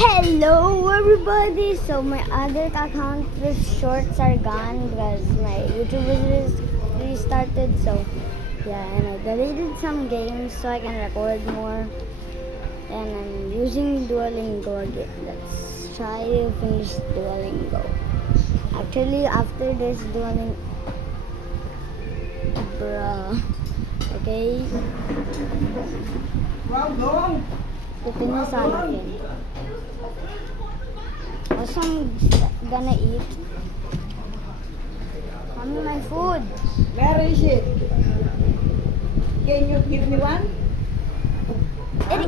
Hello everybody! So my other account with shorts are gone because my YouTube was restarted. So yeah, and I deleted some games so I can record more. And I'm using Duolingo again. Let's try to finish Duolingo. Actually, after this Duolingo, okay. Cooking na sa akin. What's I'm gonna eat? Mommy, my food. Where is it? Can you give me one?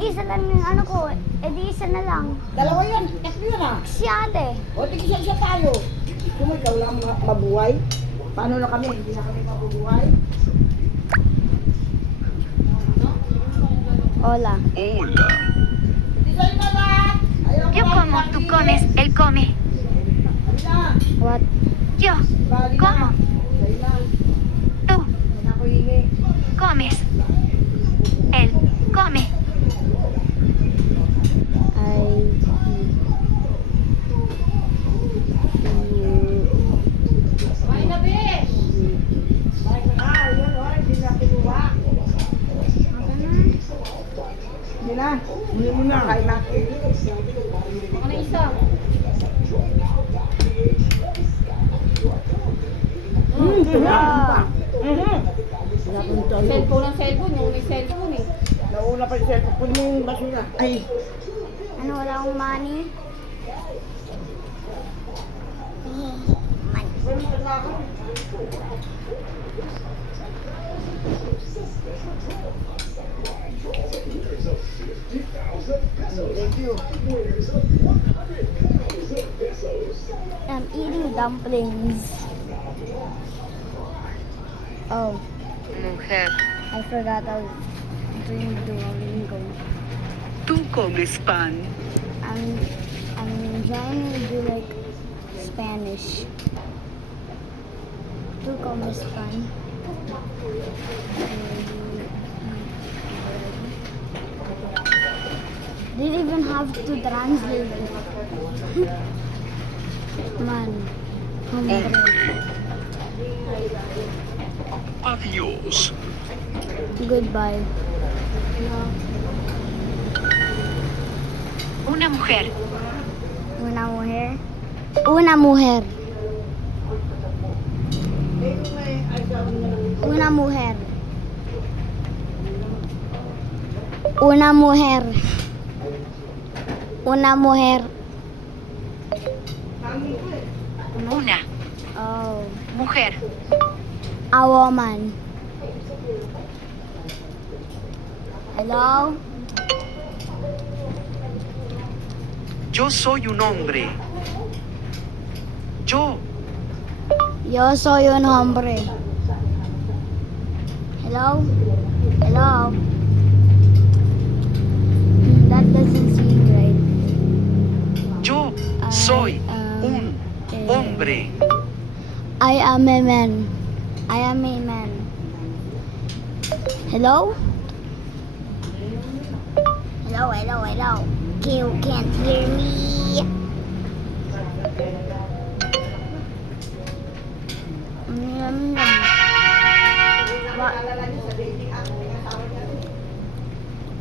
Isa lang yung ano ko. Isa na lang. Dalawa yan. Tatlo yan ah. Si ate. O, tig-isa tayo. Kung ikaw lang mabuhay, paano na kami? Hindi na kami mabubuhay. Hola. Hola. Isa'yo na lang! Yo como, tú comes, él come. What? Yo como, tú comes, él come. Hindi na. Muli mo na. Kain na. Ano isa? Tumama. Cellphone ang cellphone. Yung may cellphone eh. Nauna pa yung cellphone. Kunin mo yung basura. Ay. Ano, wala akong money? Thank you. I'm eating dumplings. Oh, Mujer, I forgot I was doing Duolingo. Tú comes pan. I'm trying to do like Spanish. Tu comes pan. Didn't even have to translate it. Man, hombre. Adiós. Goodbye. una mujer, Una mujer. Una mujer. Una mujer. Una mujer. Una mujer. una Oh. mujer, A woman. Hello? Yo soy un hombre. Yo. Yo soy un hombre. Hello? Hello? That doesn't seem right. Yo soy un eh, hombre. I am a man. I am a man. Hello? Hello, hello, hello. You can't hear me.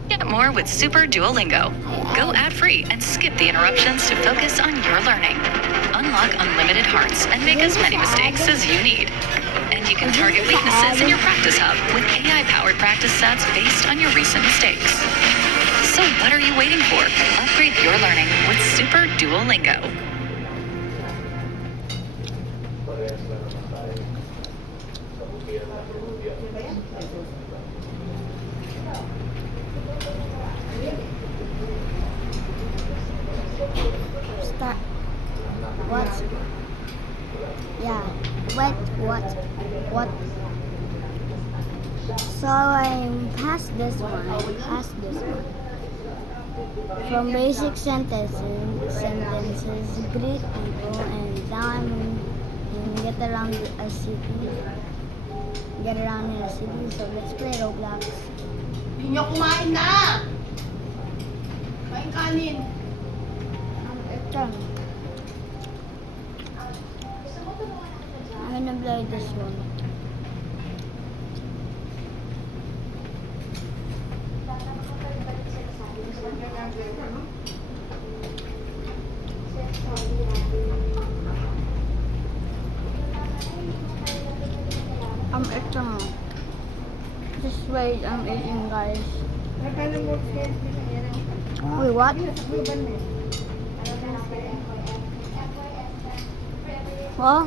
Get more with Super Duolingo. Go ad-free and skip the interruptions to focus on your learning. Unlock unlimited hearts and make as many mistakes as you need. And you can target weaknesses in your practice hub with AI-powered practice sets based on your recent mistakes. So what are you waiting for? Upgrade your learning with Super Duolingo. Start. What? Yeah. What? So I'm past this one. From basic sentences, greet people, and now I'm in get around a city. Get around in a city. So let's play Roblox. Hindi nyo kumain na! Kain kanin. Done. I'm gonna play this one. I'm eating. Just wait, I'm eating, guys. Wait, what? What?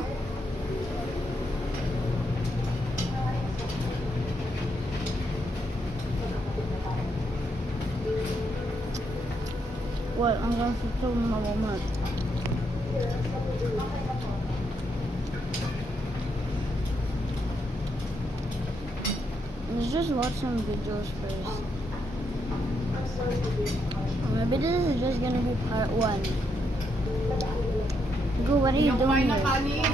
What? I'm going to tell my mom. Let's just watch some videos first. Or maybe this is just gonna be part 1. Go, what are you doing here?